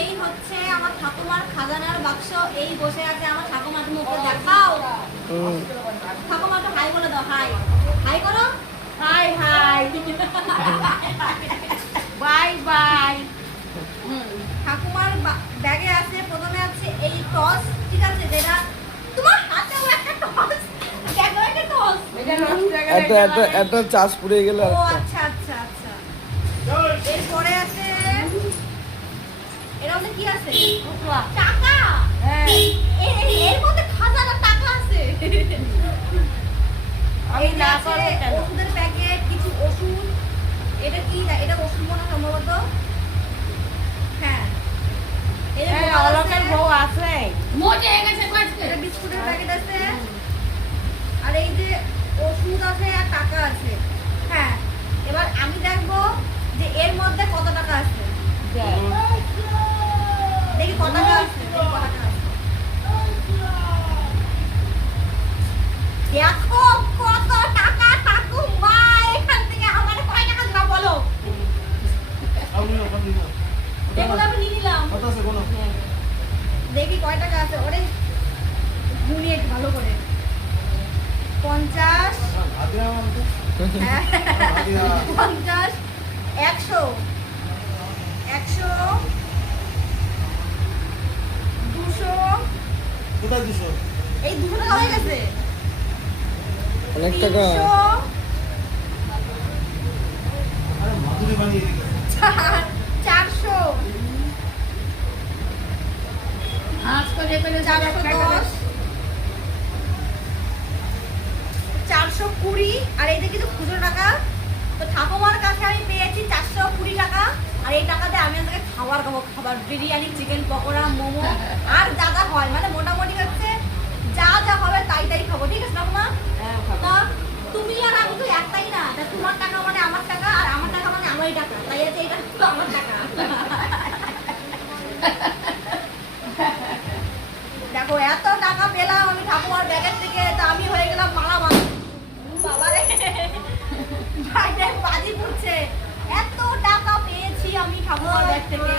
এই হচ্ছে আমার ঠাকুমার খাজানার বাক্স। এই বসে আছে আমার ঠাকুমা, তুমি ওকে দেখাও। ঠাকুমা তো হাই বলে দাও, হাই হাই করো, হাই হাই বাই বাই। ঠাকুমার ব্যাগে আছে, প্রথমে আছে এই টস, ঠিক আছে, যেটা তোমার হাতেও একটা টস, দেখো একটা টস, একটা চাষ পুড়ে গেল। ও আচ্ছা আচ্ছা আচ্ছা। এরপরে আছে, এর মধ্যে কি আছে? টাকা। এর মধ্যে খাজানা টাকা আছে। এই যে আছে ওষুধের প্যাকেট, কিছু ওষুধ। এটা কি? এটা ওষুধ মনে হয় সম্ভবত। হ্যাঁ, এই যে অলকের বউ আছে, মোটে হয়ে গেছে কয়েকটা। এটা বিস্কুটের প্যাকেট আছে, আর এই যে ওষুধ আছে আর টাকা আছে। হ্যাঁ, এবার আমি দেখবো যে এর মধ্যে কত টাকা আছে। দেখি কত টাকা আছে, দেখি কত টাকা আছে। দেখো কত টাকা ঠাকুমা, এখান থেকে আমার কয় টাকা দিবা বলো? এগুলো আমি নিয়ে নিলাম। দেখি কয় টাকা আছে, ওরে গুনিয়ে ভালো করে। 50, 50, 100, 100, 200। এই 200 টাকা হয়ে গেছে। অনেক টাকা। 400, 410, 420। আর এই যে কিছু খুচরো টাকা। তো ঠাকুমার কাছে আমি পেয়েছি 420 টাকা। আর এই টাকাতে আমি আজকে খাবার খাবো, খাবার বিরিয়ানি, চিকেন পকোড়া, মোমো আর যা যা হয়, মানে মোটামুটি হচ্ছে যা যা হবে তাই তাই খাবো, ঠিক আছে ঠাকুমা? তা তুমি আর আমি তো একটাই না, তা তোমার টাকা মানে আমার টাকা, আর আমার টাকা মানে আমারই টাকা, তাই আছে এটা তো আমার টাকা। দেখো এত টাকা পেলাম আমি ঠাকুমার ব্যাগের থেকে, তা আমি হয়ে গেলাম মালামাল। বাবারে ভাইটা বাজি পড়ছে, এত টাকা পেয়েছি আমি ঠাকুমার ব্যাগ থেকে।